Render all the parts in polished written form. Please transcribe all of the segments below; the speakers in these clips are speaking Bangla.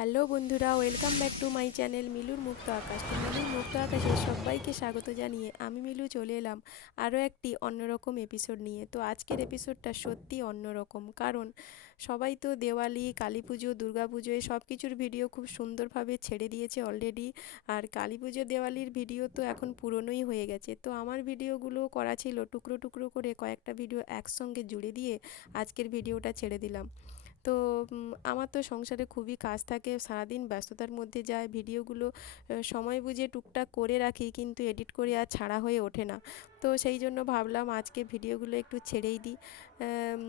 হ্যালো বন্ধুরা, welcome back to my channel মিলুর মুক্ত আকাশ। তো মিলুর মুক্ত আকাশে সবাইকে স্বাগত জানিয়ে আমি মিলু চলে এলাম আরও একটি অন্যরকম এপিসোড নিয়ে। তো আজকের এপিসোডটা সত্যি অন্যরকম, কারণ সবাই তো দেওয়ালি, কালী পুজো, দুর্গা পুজো এই সব কিছুর ভিডিও খুব সুন্দরভাবে ছেড়ে দিয়েছে অলরেডি। আর কালী পুজো, দেওয়ালির ভিডিও তো এখন পুরনোই হয়ে গেছে। তো আমার ভিডিওগুলো করা ছিল টুকরো টুকরো করে, কয়েকটা ভিডিও একসঙ্গে জুড়ে দিয়ে আজকের ভিডিওটা ছেড়ে দিলাম। তো আমার তো সংসারে খুবই কাজ থাকে, সারাদিন ব্যস্ততার মধ্যে যায়। ভিডিওগুলো সময় বুঝে টুকটাক করে রাখি, কিন্তু এডিট করে আর ছাড়া হয়ে ওঠে না। তো সেই জন্য ভাবলাম আজকে ভিডিওগুলো একটু ছেড়েই দিই। আম,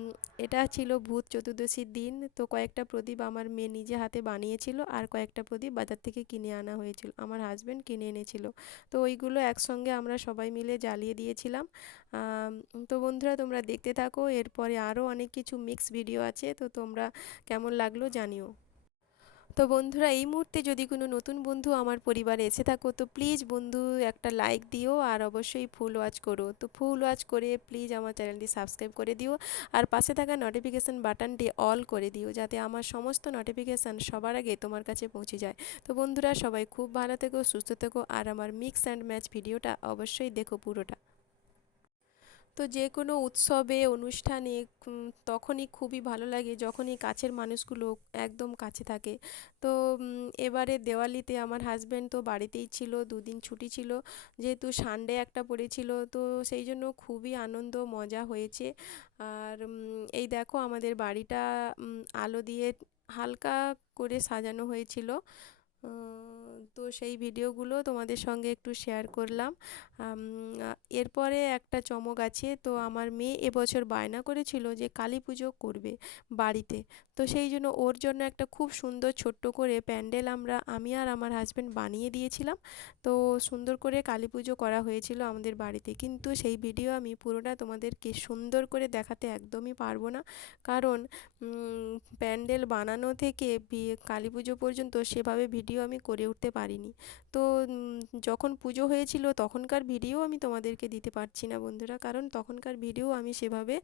এটা ছিল ভূত চতুর্দশীর দিন। তো কয়েকটা প্রদীপ আমার মেয়ে নিজে হাতে বানিয়েছিল, আর কয়েকটা প্রদীপ বাজার থেকে কিনে আনা হয়েছিল, আমার হাজব্যান্ড কিনে এনেছিল। তো ওইগুলো একসঙ্গে আমরা সবাই মিলে জ্বালিয়ে দিয়েছিলাম। আম, তো বন্ধুরা, তোমরা দেখতে থাকো, এরপরে আরও অনেক কিছু মিক্স ভিডিও আছে, তো তোমরা কেমন লাগলো জানিও। তো বন্ধুরা, এই মুহূর্তে যদি কোনো নতুন বন্ধু আমার পরিবারে এসে থাকো, তো প্লিজ বন্ধু একটা লাইক দিও, আর অবশ্যই ফুল ওয়াচ করো। তো ফুল ওয়াচ করে প্লিজ আমার চ্যানেলটি সাবস্ক্রাইব করে দিও, আর পাশে থাকা নোটিফিকেশান বাটনটি অল করে দিও, যাতে আমার সমস্ত নোটিফিকেশান সবার আগে তোমার কাছে পৌঁছে যায়। তো বন্ধুরা, সবাই খুব ভালো থেকো, সুস্থ থেকো, আর আমার মিক্স অ্যান্ড ম্যাচ ভিডিওটা অবশ্যই দেখো পুরোটা। তো যে কোনো উৎসবে, অনুষ্ঠানে তখনই খুবই ভালো লাগে যখন এই কাছের মানুষগুলো একদম কাছে থাকে। তো এবারে দেওয়ালিতে আমার হাজব্যান্ড তো বাড়িতেই ছিল, দুদিন ছুটি ছিল, যেহেতু সানডে একটা পড়েছিল, তো সেই জন্য খুবই আনন্দ মজা হয়েছে। আর এই দেখো আমাদের বাড়িটা আলো দিয়ে হালকা করে সাজানো হয়েছিল। তো সেই ভিডিওগুলো তোমাদের সঙ্গে একটু শেয়ার করলাম। আম, এরপরে একটা চমক আছে। তো আমার মেয়ে এবছর বায়না করেছিল যে কালী পুজো করবে বাড়িতে। তো সেই জন্য ওর জন্য একটা খুব সুন্দর ছোট্ট করে প্যান্ডেল আমি আর আমার হাজব্যান্ড বানিয়ে দিয়েছিলাম। তো সুন্দর করে কালী পুজো করা হয়েছিল আমাদের বাড়িতে, কিন্তু সেই ভিডিও আমি পুরোটা তোমাদেরকে সুন্দর করে দেখাতে একদমই পারবো না, কারণ প্যান্ডেল বানানো থেকে কালী পুজো পর্যন্ত সেভাবে ভিডিও আমি করে উঠতে পারিনি। তো যখন পুজো হয়েছিল তখনকার ভিডিও আমি তোমাদেরকে দিতে পারছি না বন্ধুরা, কারণ তখনকার ভিডিও আমি সেভাবে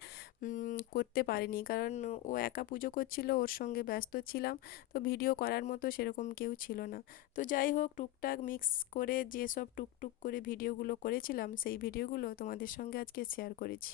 করতে পারিনি, কারণ ও একা পুজো করছিল, ওর সঙ্গে ব্যস্ত ছিলাম। তো ভিডিও করার মতো সেরকম কেউ ছিল না। তো যাই হোক, টুকটাক মিক্স করে যেসব টুকটুক করে ভিডিওগুলো করেছিলাম, সেই ভিডিওগুলো তোমাদের সঙ্গে আজকে শেয়ার করেছি।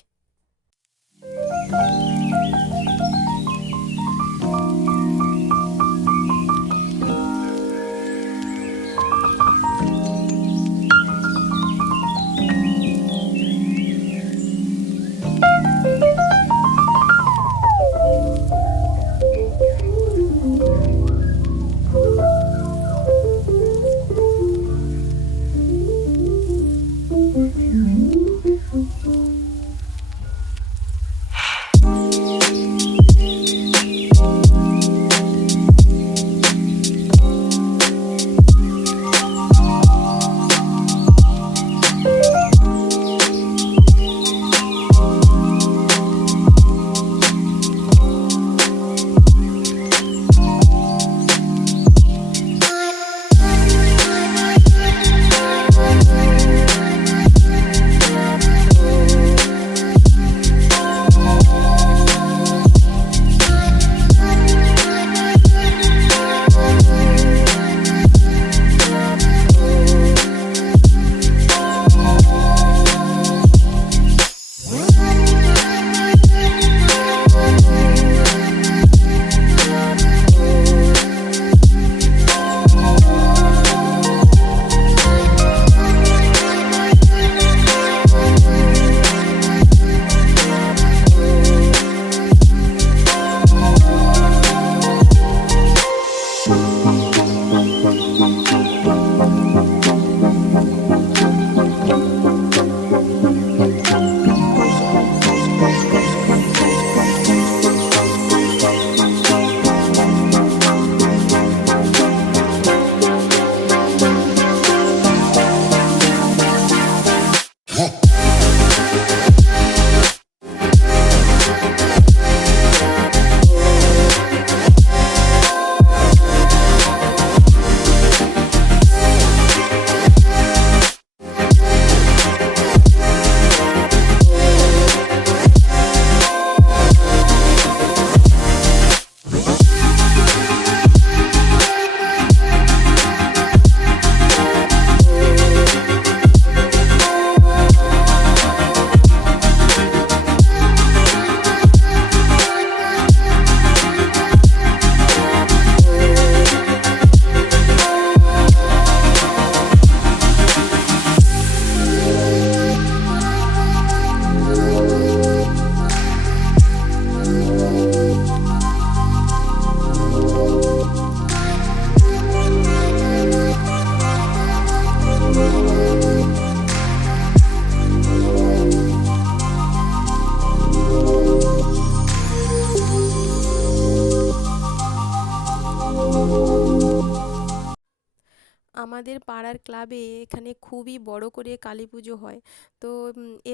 আমাদের পাড়ার ক্লাবে এখানে খুবই বড় করে কালী পুজো হয়। তো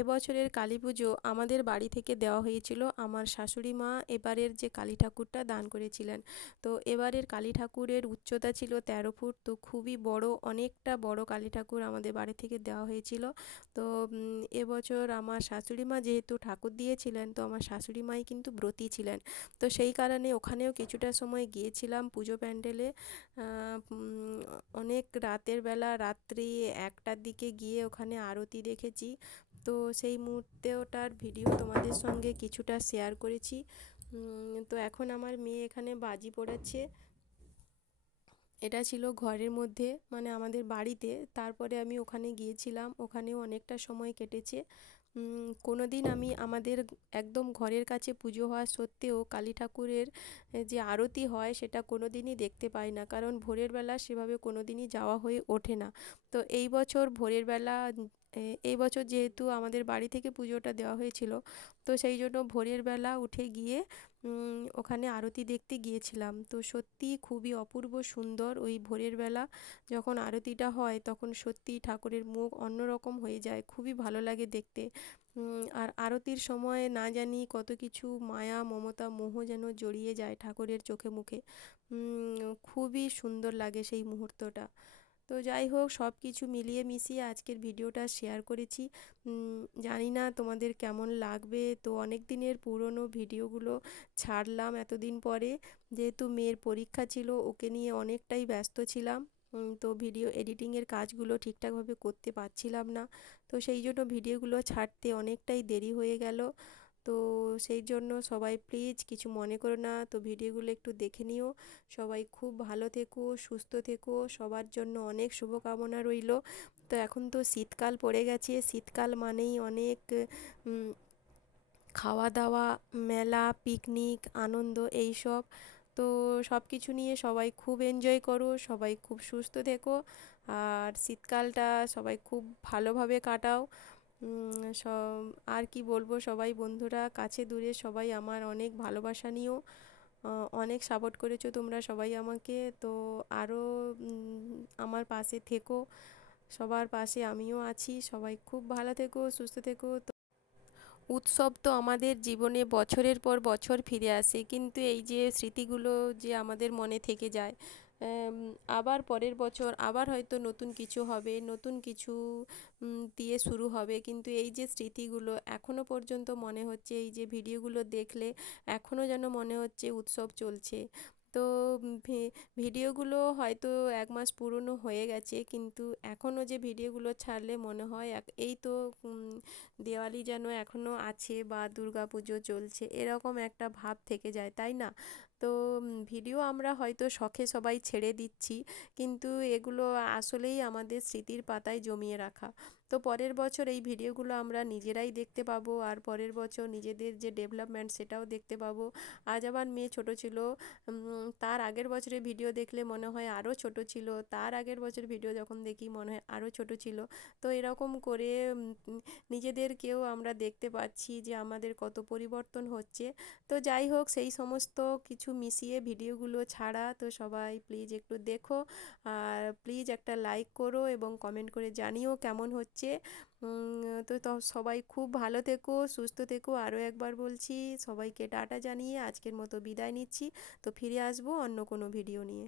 এবছরের কালী পুজো আমাদের বাড়ি থেকে দেওয়া হয়েছিল। আমার শাশুড়ি মা এবারের যে কালী ঠাকুরটা দান করেছিলেন। তো এবারের কালী ঠাকুরের উচ্চতা ছিল 13 ফুট। তো খুবই বড়, অনেকটা বড় কালী ঠাকুর আমাদের বাড়ি থেকে দেওয়া হয়েছিল। তো এবছর আমার শাশুড়ি মা যেহেতু ঠাকুর দিয়েছিলেন, তো আমার শাশুড়ি মাই কিন্তু ব্রতী ছিলেন। তো সেই কারণে ওখানেও কিছুটা সময় গিয়েছিলাম পুজো প্যান্ডেলে। অনেক রাতের বেলা, রাত্রি 1টার দিকে গিয়ে ওখানে আরতি দেখেছি। তো সেই মুহূর্তেওটার ভিডিও তোমাদের সঙ্গে কিছুটা শেয়ার করেছি। তো এখন আমার মেয়ে এখানে বাজি পোড়াচ্ছে। এটা ছিল ঘরের মধ্যে, মানে আমাদের বাড়িতে। তারপরে আমি ওখানে গিয়েছিলাম, ওখানেও অনেকটা সময় কেটেছে। কোনো দিন আমি আমাদের একদম ঘরের কাছে পুজো হওয়া সত্ত্বেও কালী ঠাকুরের যে আরতি হয় সেটা কোনো দিনই দেখতে পাই না, কারণ ভোরের বেলা সেভাবে কোনো দিনই যাওয়া হয়ে ওঠে না। তো এই বছর ভোরের বেলা, এই বছর যেহেতু আমাদের বাড়ি থেকে পুজোটা দেওয়া হয়েছিল, তো সেই জন্য ভোরের বেলা উঠে গিয়ে ওখানে আরতি দেখতে গিয়েছিলাম। তো সত্যিই খুবই অপূর্ব সুন্দর ওই ভোরের বেলা যখন আরতিটা হয়, তখন সত্যিই ঠাকুরের মুখ অন্যরকম হয়ে যায়, খুবই ভালো লাগে দেখতে। আর আরতির সময় না জানি কত কিছু মায়া, মমতা, মোহ যেন জড়িয়ে যায় ঠাকুরের চোখে মুখে। খুবই সুন্দর লাগে সেই মুহূর্তটা। তো যাই হোক, সব কিছু মিলিয়ে মিশিয়ে আজকের ভিডিওটা শেয়ার করেছি। জানি না তোমাদের কেমন লাগবে। তো অনেক দিনের পুরনো ভিডিওগুলো ছাড়লাম এতদিন পরে, যেহেতু মেয়ের পরীক্ষা ছিল, ওকে নিয়ে অনেকটাই ব্যস্ত ছিলাম। তো ভিডিও এডিটিংয়ের কাজগুলো ঠিকঠাকভাবে করতে পারছিলাম না। তো সেই জন্য ভিডিওগুলো ছাড়তে অনেকটাই দেরি হয়ে গেল। তো সেই জন্য সবাই প্লিজ কিছু মনে করো না, তো ভিডিওগুলো একটু দেখে নিও। সবাই খুব ভালো থেকো, সুস্থ থেকো, সবার জন্য অনেক শুভকামনা রইল। তো এখন তো শীতকাল পড়ে গেছে, শীতকাল মানেই অনেক উম, খাওয়া দাওয়া, মেলা, পিকনিক, আনন্দ, এইসব। তো সব কিছু নিয়ে সবাই খুব এনজয় করো, সবাই খুব সুস্থ থেকো। আর শীতকালটা সবাই খুব ভালোভাবে কাটাও। সব আর কি বলবো, সবাই বন্ধুরা কাছে দূরে সবাই আমার অনেক ভালোবাসা নিও। অনেক সাপোর্ট করেছো তোমরা সবাই আমাকে। তো আরও আমার পাশে থেকো, সবার পাশে আমিও আছি। সবাই খুব ভালো থেকো, সুস্থ থেকো। উৎসব তো আমাদের জীবনে বছরের পর বছর ফিরে আসে, কিন্তু এই যে স্মৃতিগুলো যে আমাদের মনে থেকে যায়। এম, আবার পরের বছর আবার হয়তো নতুন কিছু হবে, নতুন কিছু দিয়ে শুরু হবে, কিন্তু এই যে স্মৃতিগুলো এখনো পর্যন্ত মনে হচ্ছে, এই যে ভিডিওগুলো দেখলে এখনো যেন মনে হচ্ছে উৎসব চলছে। তো ভিডিওগুলো হয়তো 1 মাস পুরনো হয়ে গেছে, কিন্তু এখনও যে ভিডিওগুলো ছাড়লে মনে হয় এই তো দেওয়ালি যেন এখনও আছে বা দুর্গাপুজো চলছে, এরকম একটা ভাব থেকে যায়, তাই না? তো ভিডিও আমরা হয়তো শখে সবাই ছেড়ে দিচ্ছি, কিন্তু এগুলো আসলেই আমাদের স্মৃতির পাতায় জমিয়ে রাখা। তো পরের বছর এই ভিডিওগুলো আমরা নিজেরাই দেখতে পাবো, আর পরের বছর নিজেদের যে ডেভেলপমেন্ট সেটাও দেখতে পাবো। আজ আমার মেয়ে ছোট ছিল, তার আগের বছরের ভিডিও দেখলে মনে হয় আরও ছোট ছিল, তার আগের বছরের ভিডিও যখন দেখি মনে হয় আরও ছোট ছিল। তো এরকম করে নিজেদেরকেও আমরা দেখতে পাচ্ছি যে আমাদের কত পরিবর্তন হচ্ছে। তো যাই হোক, সেই সমস্ত কিছু মিশিয়ে ভিডিওগুলো ছাড়া। তো সবাই প্লিজ একটু দেখো, আর প্লিজ একটা লাইক করো এবং কমেন্ট করে জানিও কেমন হচ্ছে। তো সবাই খুব ভালো থেকো, সুস্থ থেকো। আরও একবার বলছি, সবাইকে টাটা জানিয়ে আজকের মতো বিদায় নিচ্ছি। তো ফিরে আসবো অন্য কোনো ভিডিও নিয়ে।